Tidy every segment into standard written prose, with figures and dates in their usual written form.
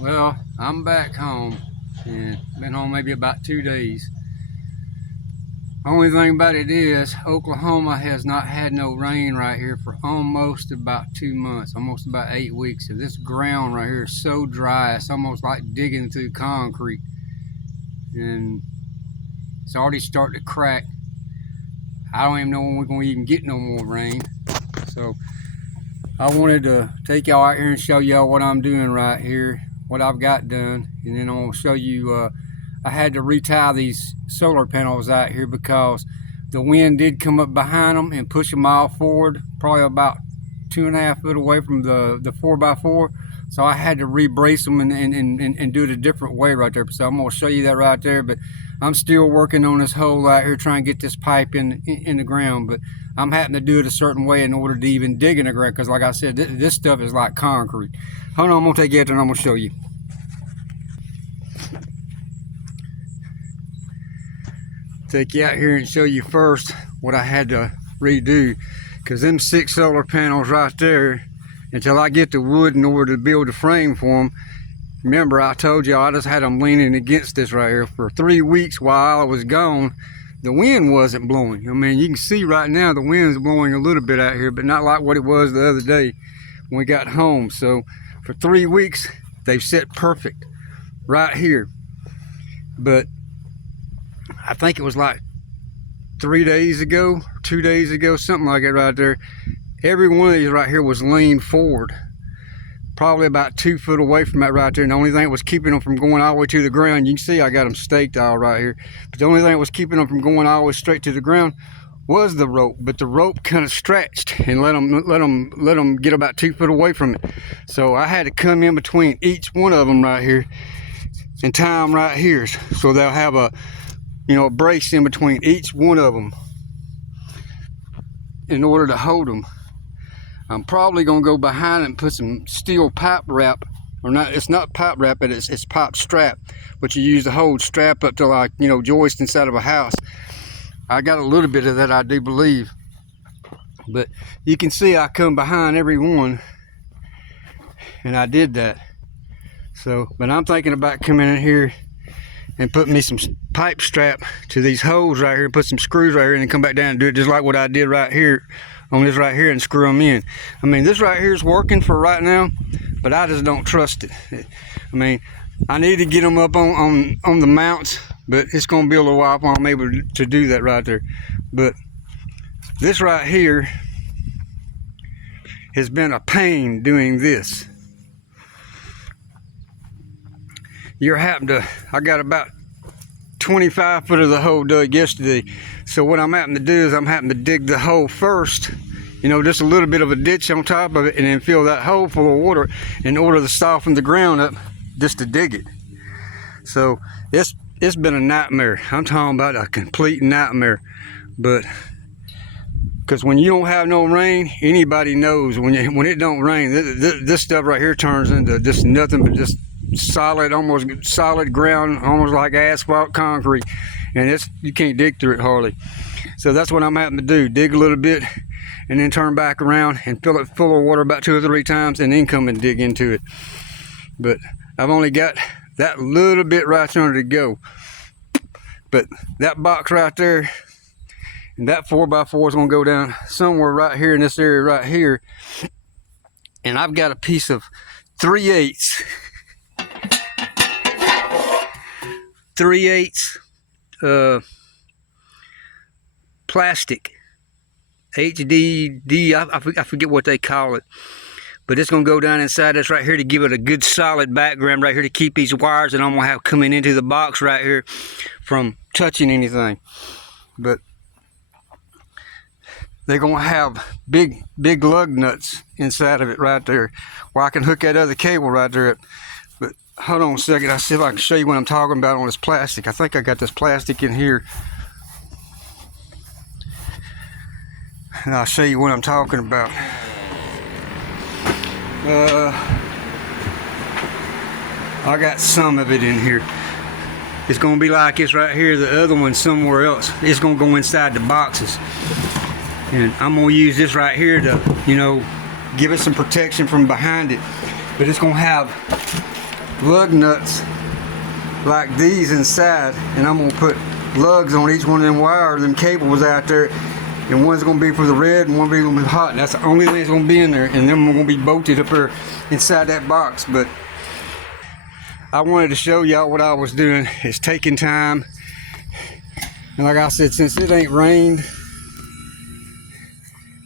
Well, I'm back home and been home maybe about 2 days. Only thing about it is Oklahoma has not had no rain right here for almost about 2 months, almost about 8 weeks. So this ground right here is so dry, it's almost like digging through concrete. And it's already starting to crack. I don't even know when we're going to even get no more rain. So I wanted to take y'all out here and show y'all what I'm doing right here, what I've got done, and then I'm going to show you I had to retie these solar panels out here because the wind did come up behind them and push them all forward, probably about 2.5 feet away from the 4x4. So I had to re-brace them and do it a different way right there. So I'm going to show you that right there. But I'm still working on this hole out here, trying to get this pipe in the ground. But I'm having to do it a certain way in order to even dig in the ground, because like I said, this stuff is like concrete. Hold on, I'm going to take you out there and I'm going to show you. Take you out here and show you first what I had to redo, because them 6 solar panels right there, until I get the wood in order to build a frame for them. Remember, I told you I just had them leaning against this right here for 3 weeks while I was gone. The wind wasn't blowing. I mean, you can see right now the wind's blowing a little bit out here, but not like what it was the other day when we got home. So for 3 weeks they've set perfect right here. But I think it was like 3 days ago, 2 days ago, something like it right there. Every one of these right here was leaned forward, probably about 2 foot away from that right there. And the only thing that was keeping them from going all the way to the ground, you can see I got them staked all right here. But the only thing that was keeping them from going all the way straight to the ground was the rope. But the rope kind of stretched and let them get about 2 foot away from it. So I had to come in between each one of them right here and tie them right here, so they'll have a a brace in between each one of them in order to hold them. I'm probably gonna go behind it and put some steel pipe wrap, or not, it's not pipe wrap, but it's pipe strap, but you use to hold strap up to, like, joist inside of a house. I got a little bit of that, I do believe. But you can see I come behind every one and I did that. So, but I'm thinking about coming in here and put me some pipe strap to these holes right here, and put some screws right here, and then come back down and do it just like what I did right here on this right here and screw them in. I mean, this right here is working for right now, but I just don't trust it. I mean, I need to get them up on the mounts, but it's going to be a little while before I'm able to do that right there. But this right here has been a pain doing this. I got about 25 foot of the hole dug yesterday. So what I'm having to do is I'm having to dig the hole first, just a little bit of a ditch on top of it, and then fill that hole full of water in order to soften the ground up just to dig it. So it's been a nightmare. I'm talking about a complete nightmare. But because when you don't have no rain, anybody knows when it don't rain, this stuff right here turns into just nothing but just solid, almost solid ground, almost like asphalt concrete, and you can't dig through it hardly. So that's what I'm having to do, dig a little bit and then turn back around and fill it full of water about 2 or 3 times, and then come and dig into it. But I've only got that little bit right there to go. But that box right there and that 4x4 is going to go down somewhere right here in this area right here. And I've got a piece of 3/8 plastic HDD, I forget what they call it, but it's going to go down inside this right here to give it a good solid background right here, to keep these wires that I'm going to have coming into the box right here from touching anything. But they're going to have big lug nuts inside of it right there, where I can hook that other cable right there. But hold on a second, I'll see if I can show you what I'm talking about on this plastic. I think I got this plastic in here, and I'll show you what I'm talking about. I got some of it in here. It's going to be like this right here. The other one somewhere else. It's going to go inside the boxes. And I'm going to use this right here to, give it some protection from behind it. But it's going to have lug nuts like these inside, and I'm gonna put lugs on each one of them wires, them cables out there, and one's gonna be for the red and one's gonna be hot. That's the only thing that's gonna be in there, and then we're gonna be bolted up there inside that box. But I wanted to show y'all what I was doing. It's taking time, and like I said, since it ain't rained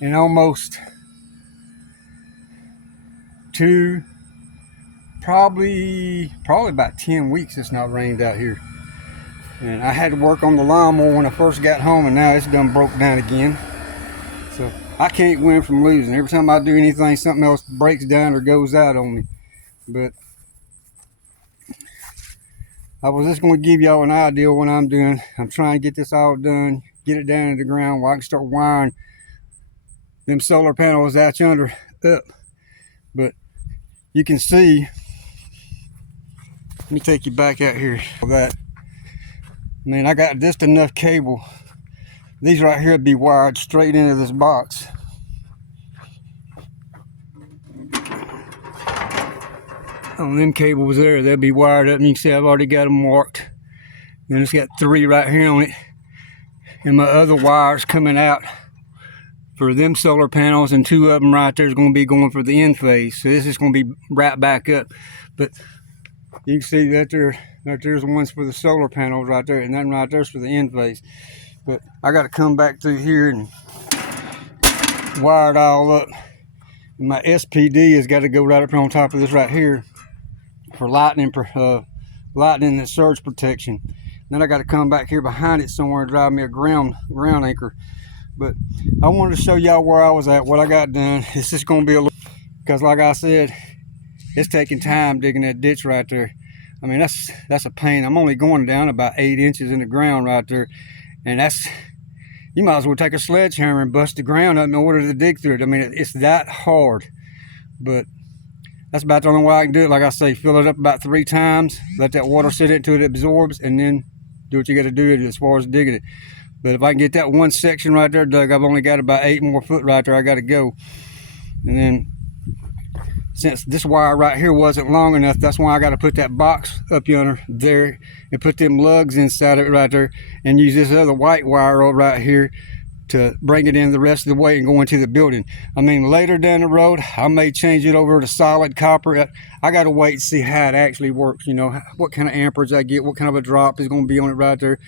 in almost probably about 10 weeks it's not rained out here. And I had to work on the lawnmower when I first got home, and now it's done broke down again. So I can't win from losing. Every time I do anything, something else breaks down or goes out on me. But I was just going to give y'all an idea of what I'm doing. I'm trying to get this all done, get it down to the ground where I can start wiring them solar panels out yonder up. But you can see, let me take you back out here. That, I mean, I got just enough cable. These right here would be wired straight into this box. On them cables there, they'll be wired up, and you can see I've already got them marked. And it's got 3 right here on it. And my other wires coming out for them solar panels, and 2 of them right there is going to be going for the end phase. So this is going to be right back up. But you can see that there's the ones for the solar panels right there, and that right there's for the end phase. But I got to come back through here and wire it all up. And my SPD has got to go right up on top of this right here for lightning and surge protection. Then I got to come back here behind it somewhere and drive me a ground anchor. But I wanted to show y'all where I was at, what I got done. It's just going to be a little, because like I said, it's taking time digging that ditch right there. I mean, that's a pain. I'm only going down about 8 inches in the ground right there. And you might as well take a sledgehammer and bust the ground up in order to dig through it. I mean, it's that hard. But that's about the only way I can do it. Like I say, fill it up about 3 times, let that water sit until it absorbs, and then do what you got to do as far as digging it. But if I can get that one section right there dug, I've only got about 8 more foot right there I got to go. And then since this wire right here wasn't long enough, that's why I got to put that box up yonder there and put them lugs inside of it right there, and use this other white wire over right here to bring it in the rest of the way and go into the building. I mean, later down the road, I may change it over to solid copper. I got to wait and see how it actually works, you know, what kind of amperage I get, what kind of a drop is going to be on it right there.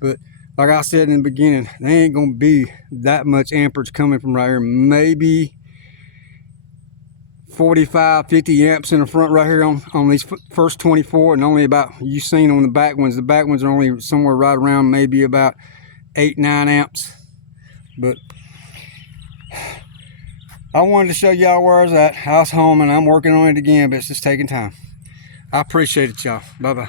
But like I said in the beginning, there ain't going to be that much amperage coming from right here. Maybe 45, 50 amps in the front right here on these first 24, and only about, you seen on the back ones are only somewhere right around maybe about 8, 9 amps. But I wanted to show y'all where I was at. I was home and I'm working on it again, but it's just taking time. I appreciate it, y'all. Bye-bye.